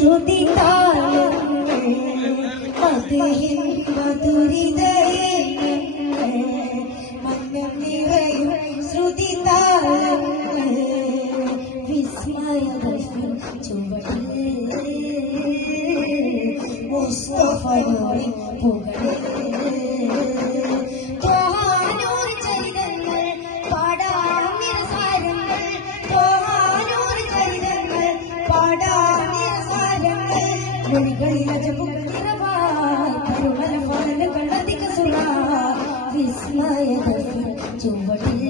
ശ്രുതിതാളങ്ങൾ മധുഹിൻ മധുരിതയങ്ങൾ മന്നം നിറയും ശ്രുതിതാളങ്ങൾ വിസ്മയദർശനം ചുവടിൽ മുസ്തഫയുടെ പുകളിൽ ചരിതങ്ങൾ പാടാം നിരസാരങ്ങൾ പാടാം നിരസാരങ്ങൾ മൊഴികളിൽ അജബുകൾ നിറവായി കരുമല ഫലങ്ങൾ അധിക സുറ വിസ്മയദർശനം ചുവടിൽ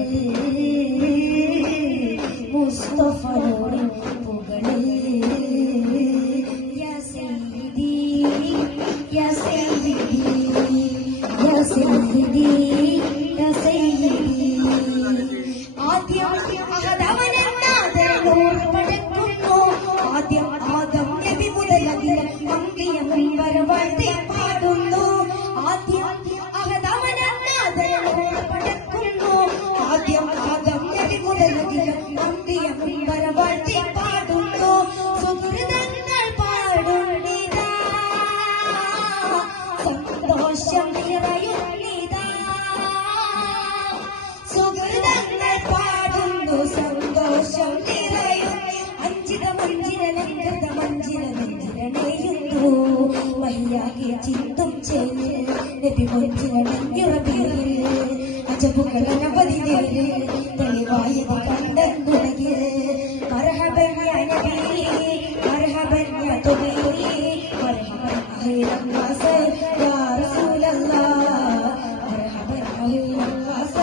മുസ്തഫയുടെ പുകളിൽ യാ സയ്യിദി യാ സയ്യിദി യാ സയ്യിദി യാ സയ്യിദി ആദ്യം അഹദവനെന്നാദരനൂർ പടക്കുന്നു ആദ്യം ആദം നബി മുതൽ അഖിലം അംബിയ മുൻവർ വാഴ്ത്തി പാടുന്നു ആദ്യം അഹദവനെന്നാദരനൂർ പടക്കുന്നു ആദ്യം ആദം നബി മുതൽ അഖിലം അംബിയ മുൻവർ വാഴ്ത്തി പാടുന്നു സുഹൃതങ്ങൾ പാടുന്നിതാ സന്തോഷം നിറയുന്നിതാ സുഹൃതങ്ങൾ പാടുന്നു സന്തോഷം നിറയും അഞ്ചിത മഞ്ചിര ലംഘിത മഞ്ചിര നെഞ്ചിരണയുന്നു വയ്യാകെ ചിന്തും ചെയ്ത് നബി മഞ്ചിര നെഞ്ചിറബിയിൽ അജബുകൾ അനവധി നേരിൽ തെളിവായത് കണ്ടുടങ്ങി മർഹബൻ യാ നബി മർഹബൻ യാ തുബി മർഹബൻ അഹ്ലൻ വസ യാ റസൂലല്ലാഹ് മർഹബൻ അഹ്ലൻ വസ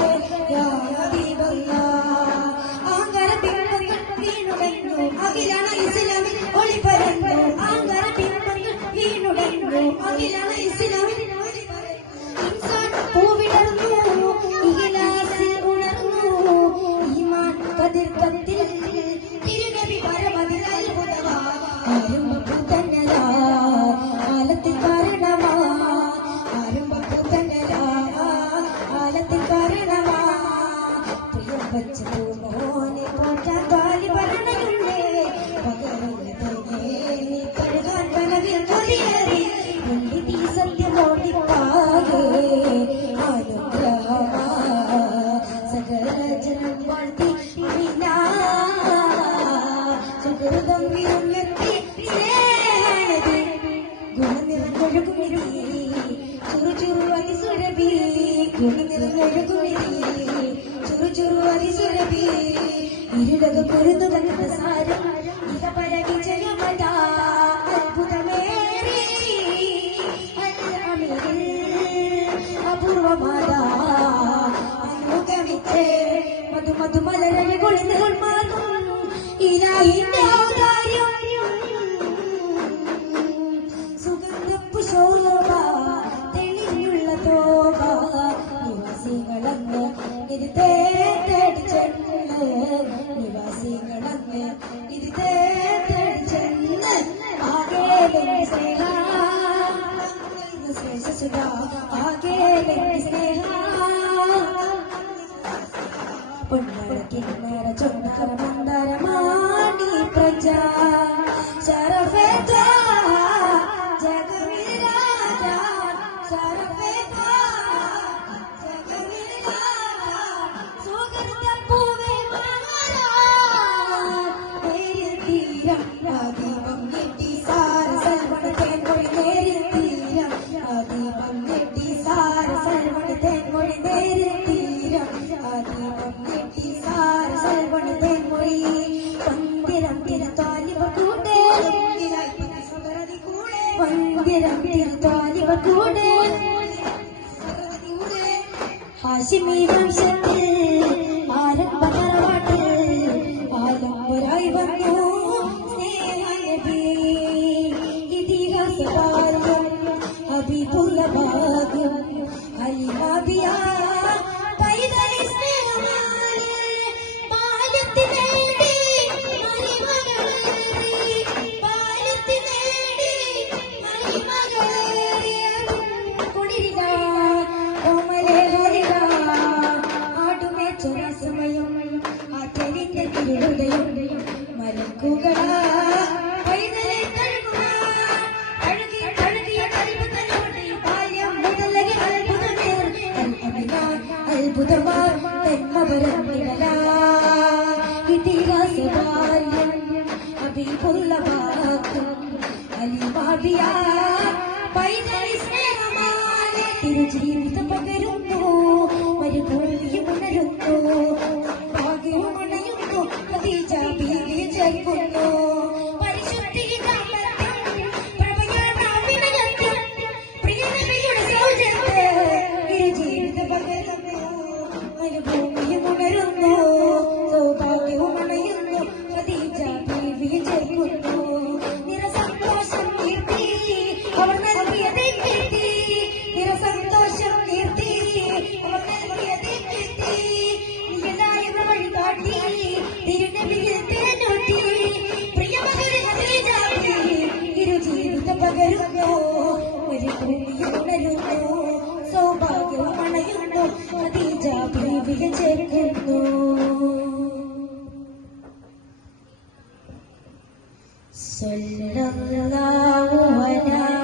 യാ ഹബീബല്ലാഹ് ആങ്കര ബിംബങ്ങൾ വീണുടഞ്ഞു അഖിലന ഇസ്ലാമിൽ ഒളിപരന്നു ആങ്കര ബിംബങ്ങൾ വീണുടഞ്ഞു അഖിലന ഇസ്ലാമിൽ ഇൻസാൻ പൂവിടർന്നു ഇഖ്ലാസിൽ ഉണർന്നു ഈമാൻ കതിർ കത്തിൽ തിരുനബി പരമതിൽ അത്ഭുതമാ ആരംഭപ്പൂതന്നലാ ആലത്തിൽ കാരണമാ ആരംഭപ്പൂതന്നലാ ആലത്തിൽ കാരണമാ പ്രിയം വച്ച മോനെ പോറ്റാൻ കാലി ഭരണയുണ്ടേ പകരല്ലേ കഴുകാൻ കനവിൽ കൊതിയേറി ഉണ്ടി സത്യമോടിപ്പാകെ അനുഗ്രഹമാ സകല ജനം വാഴ്ത്തി സുഹൃതം വിരുന്നെത്തി ഗുണനിറഞ്ഞൊഴുകുമിരി ചുറുചുറു അതിസുരഭി ഗുണനിറഞ്ഞൊഴുകുമിരി ചുറുചുറു അതിസുരഭി ഇരുടക പൊരുതു കണ്ട സാരം ഇത പര വിജയമത അത്ഭുതമേറി അപൂർവമാത അനുഗമിച്ച് മധു മധു മലരഴ കൊളിന്നുകൾ മാറുന്നു ഇലാഹിന്റെ ഔദാര്യം സുഗന്ധപ്പു ശോഭ തെളിഞ്ഞുള്ള തോഭ നിവാസികളന്ന് ഇത് തേടിച്ചെന്ന് നിവാസികളന്ന് ഇത് തേടിച്ചെന്ന് ആകെ സ്നേഹ ശ്രേഷ്ഠ ആകെ സ്നേഹ പൊന്നരക്കിന്നര ചൊണ്ടക്കര മന്ദരമാണി പ്രജ ശരഫേ ജഗമിൽ രാജ ശരഫേ ജഗമിൽ രാജ സുഗന്ധപ്പൂവേ മണരാ നേരിൽ തീരം ദീപം ഞെട്ടി സാര സൽവണ തേൻമൊഴി നേരിൽ തീരം ദീപം ഞെട്ടി സാര സൽവണ തേൻമൊഴി നേരിൽ തീരം ദീപം ഞെട്ടി സാര സൽവണ തേൻമൊഴി പന്തിരം തിരുത്താലിവ കൂടെ പന്തിരം തിരുത്താലിവ കൂടെ ഹാഷിമി വംശത്തിൽ ആരംഭ തറവാട്ടിൽ ആലംബരായി വന്നു സ്നേഹനബി ഇതിഹാസ ഭാഗ്യം ഹബീബുള്ള ഭാഗ്യം അലിമാബിയ പൈതലി സ്നേഹമാലേ പാലത്തിനേടി മരിമകളേറി പാലത്തിനേടി മരിമകളേറി കുടിരിക ഓമലേ ഹരിക ആടുമേച്ചൊര സമയം ആറ്റലിന്റെ തിരുഹൃദയം മലക്കുകളാ പൈതലെ തഴുകുക അത്ഭുതമാർ തെന്മപരമിടല ഇതിഹാസവാര്യം ഹബീബുള്ള വാക്കും അലിമാടിയ പൈതൽ സ്നേഹമാണ് തിരുജീവിതം പകരുന്നു മരുഭൂമിയും ഉണരുന്നു ഭാഗ്യവും ഉണയുന്നു ഖദീജ ബീവിയെ ചേർക്കുന്നു പരിശുദ്ധി ദാമ്പത്യം പ്രഭയാർന്ന വിനയത്തിൽ പ്രിയനബിയുടെ സൗജന്യ തിരുജീവിതം പകരുന്നു മരുഭൂമിയും ഉണരുന്നു സൗഭാഗ്യവും ഉണയുന്നു ഖദീജ ബീവിയെ ചേർക്കുന്നു നിറസന്തോഷം കീർത്തി അവർ നൽകിയതേ കീർത്തി നിറസന്തോഷം കീർത്തി അവർ നൽകിയതേ കീർത്തി നിയലായ വഴി കാട്ടി തിരുനബിയിൽ തേനൂട്ടി പ്രിയമകരെ ഖദീജ ഇരുജീവിതം പകരുന്നു ഒരു ഭൂമിയിൽ ഉണരുന്നു സൗഭാഗ്യവും അണയുന്നു ഖദീജ ബീവിയെ ചേർക്കുന്നു സല്ലല്ലാഹു അലൈഹി